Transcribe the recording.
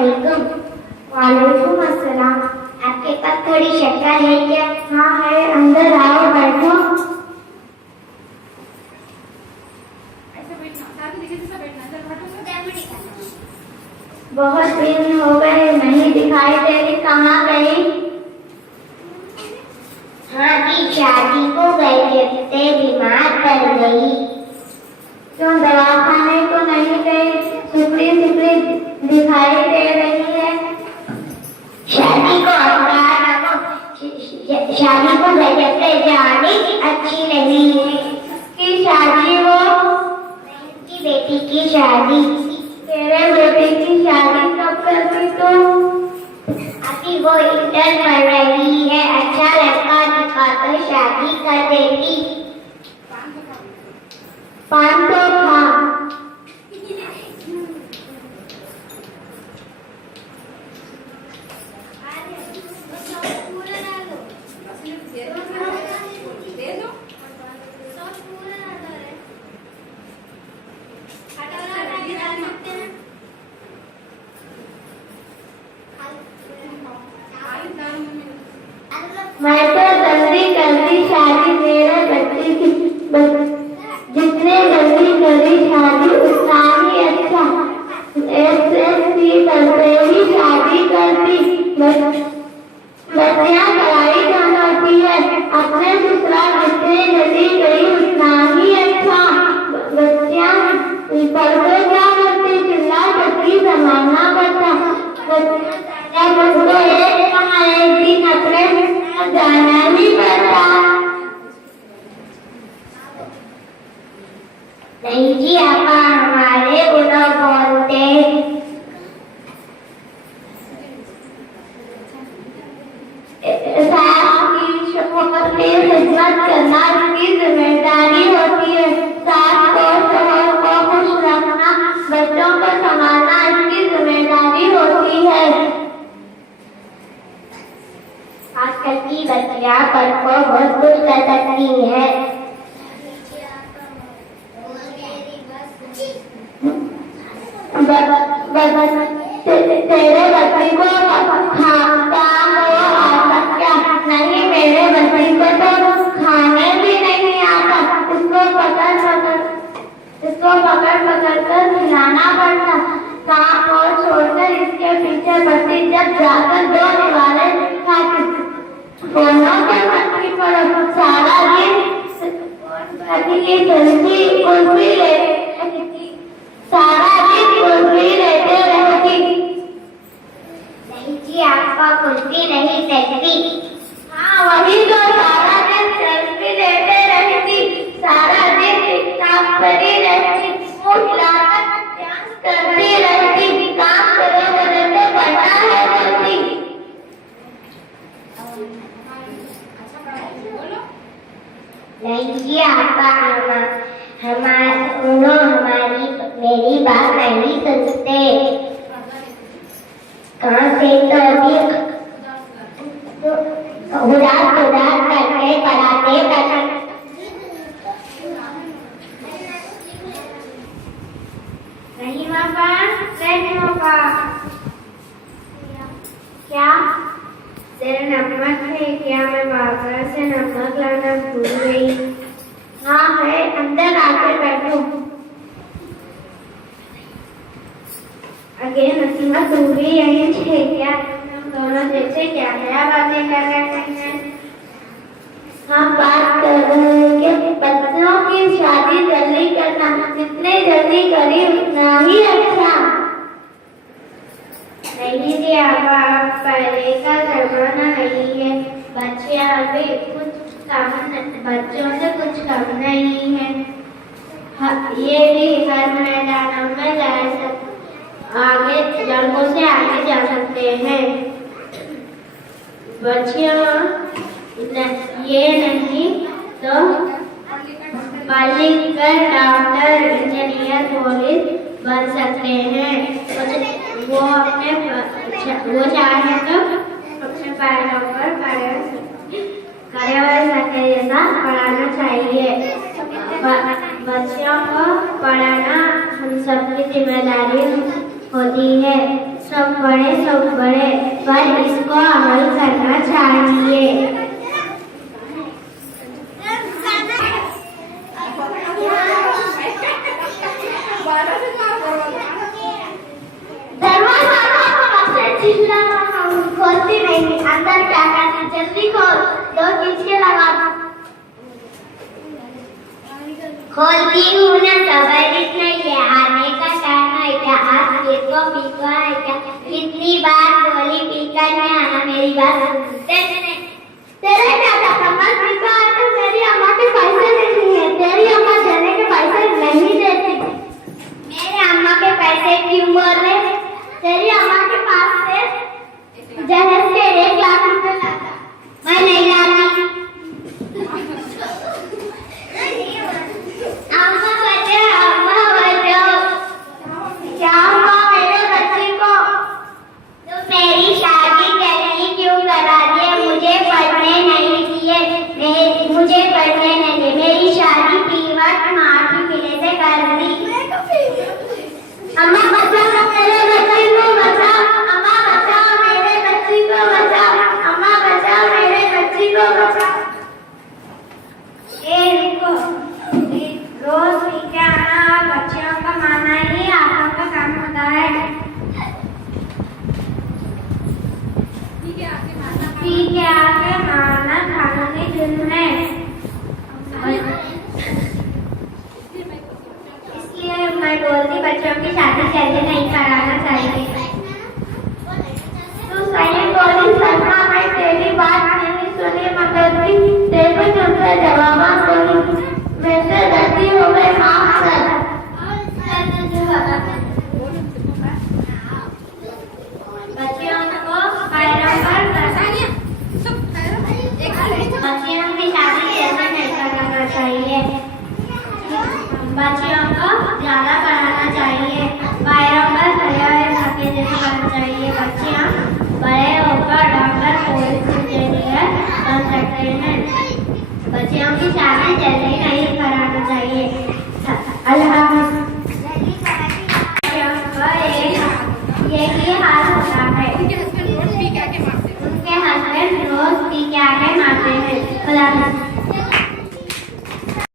अलैकुम। वालेकुम अस्सलाम। आपके पास थोड़ी शक्कर है क्या? हाँ है, अंदर आओ, बैठो। बहुत दिन हो गए, नहीं दिखाई दे रही, कहाँ गई? हाँ जी, शादी को गई थे, बीमार पड़ गई। क्यों दवाखाने को नहीं गई? सुपड़ी सुपड़ी दिखाई दे रही है। शादी को गई थे, जाने अच्छी नहीं है। किसकी शादी वो? की बेटी की शादी। तेरे बेटे की शादी कब करती तू? अभी वो इंटर पढ़ रही है, अच्छा लड़का दिखा तो शादी कर देती। 500 था। मैं तो जल्दी करती शादी, मेरे बच्चे की जितने जल्दी करी शादी उतना ही अच्छा। SSC करते ही शादी करती। बच्चियां पढ़ाई होती है, अपने ससुराल जितने जल्दी गई उतना ही अच्छा। बच्चियां पढ़ते क्या करती, चिल्ला चक्की संभालना पड़ता। मुझको एक दिन अपने जाना ही पड़ता। नहीं जी आपा, हमारे गुना बोलते। सास की शौहर की खिदमत करना उसकी जिम्मेदारी होती है। सास को शौहर को खुश रखना, बच्चों को संभालना इसकी जिम्मेदारी होती है। आजकल की बच्चियां पढ़ को बहुत कुछ कर सकती है। तेरे बच्चे को खाता क्या? नहीं, मेरे बच्चे को तो खाने भी नहीं आता। इसको पकड़ कर खिलाना पड़ता। काम और छोड़कर इसके पीछे पड़ती, जब जाकर 2 निवाले खाती। दोनों के पत्नी पर सारा दिन पति की जल्दी कुल्फी ले, सारा दिन कुल्फी लेते रहती। नहीं जी आपा, कुल्फी नहीं सकती। हाँ वही तो, सारा दिन सेल्फी लेते रहती, सारा दिन टिकटॉक करी रहती, मुंह हिलाकर डांस करती रहती। काम करो बोले तो पढ़ना है बोलती। नहीं जी आपा, मेरी बात नहीं सुनते। कहाँ से तो अभी उदास करके पढ़ाते। नहीं पापा, नहीं पापा। क्या? तेरे नमक है क्या? मैं बाजार से नमक लाना भूल गई। हाँ है, अंदर आके बैठो। अगे नसीमा, तू भी यही है क्या? हम दोनों जैसे क्या नया बातें कर रहे हैं? हम बात कर रहे हैं कि बच्चों की शादी जल्दी करना, जितने जल्दी करी उतना ही अच्छा। नहीं जी आपा, पहले का जमाना नहीं है। बच्चे अभी बच्चों से कुछ कम नहीं है। ये भी हर मैदानों में आगे लड़कों से आगे जा सकते हैं। बच्चियों ये नहीं तो पढ़कर डॉक्टर, इंजीनियर, पुलिस बन सकते हैं। वो चाहे तो अपने पैरों पर खड़े हो सके, जैसा पढ़ाना चाहिए। बच्चों को पढ़ाना हम सबकी जिम्मेदारी होती है। सब बड़े पर इसको अमल करना चाहिए। चिल्ला रहा हूँ, खोलती नहीं, अंदर क्या करना, जल्दी खोल, दो खींच के लगा। खोलती हूँ ना, सबर नहीं है, आने का टाइम है क्या, आज देखो पीका है क्या, कितनी बार बोली पीका नहीं आना, मेरी बात सुनते नहीं। तेरे दादा समझ पीका है तो मेरी अम्मा के पैसे नहीं है, तेरी अम्मा देने के पैसे नहीं देती। मेरे अम्मा के पैसे क्यों बोल रहे, तेरी अम्मा के पास से जहेज के 1 लाख रुपए लाता, मैं नहीं लाती। अम्मा बचाओ, क्या हुआ मेरे बच्चे को, तो मेरी शादी जल्दी क्यों करा दिए, मुझे पढ़ने नहीं दिए, मेरी शादी पीवट माँ की मिले से कर दी। अम्मा बचाओ मेरे बच्चे को, बचाओ अम्मा, बचाओ मेरे बच्चे को, बचाओ अम्मा, बचाओ मेरे बच्चे को, बचाओ। रुको, रोज पी के आना बच्चियों का माना ही आंखों का काम होता है। पी के आके माना कानूनी जुर्म है, इसलिए मैं बोलती बच्चों की शादी जल्दी नहीं कराना चाहिए। तू सही बोली सरमा, मैं तेरी बात नहीं सुनी मगर भी देखो तुमसे जवाब बोली, वैसे गलती हो गई, माफ कर। बच्चियों को पैरों पर बच्चियों की शादी जल्दी नहीं कराना चाहिए, बच्चियों को ज्यादा पढ़ाना चाहिए, पैरों पर खड़े धक्के जैसे करना चाहिए। बच्चियां बड़े होकर डॉक्टर, पुलिस, इंजीनियर बन सकते हैं। बच्चियों की शादी जल्दी नहीं कराना चाहिए। अल्लाह हाफ़िज़।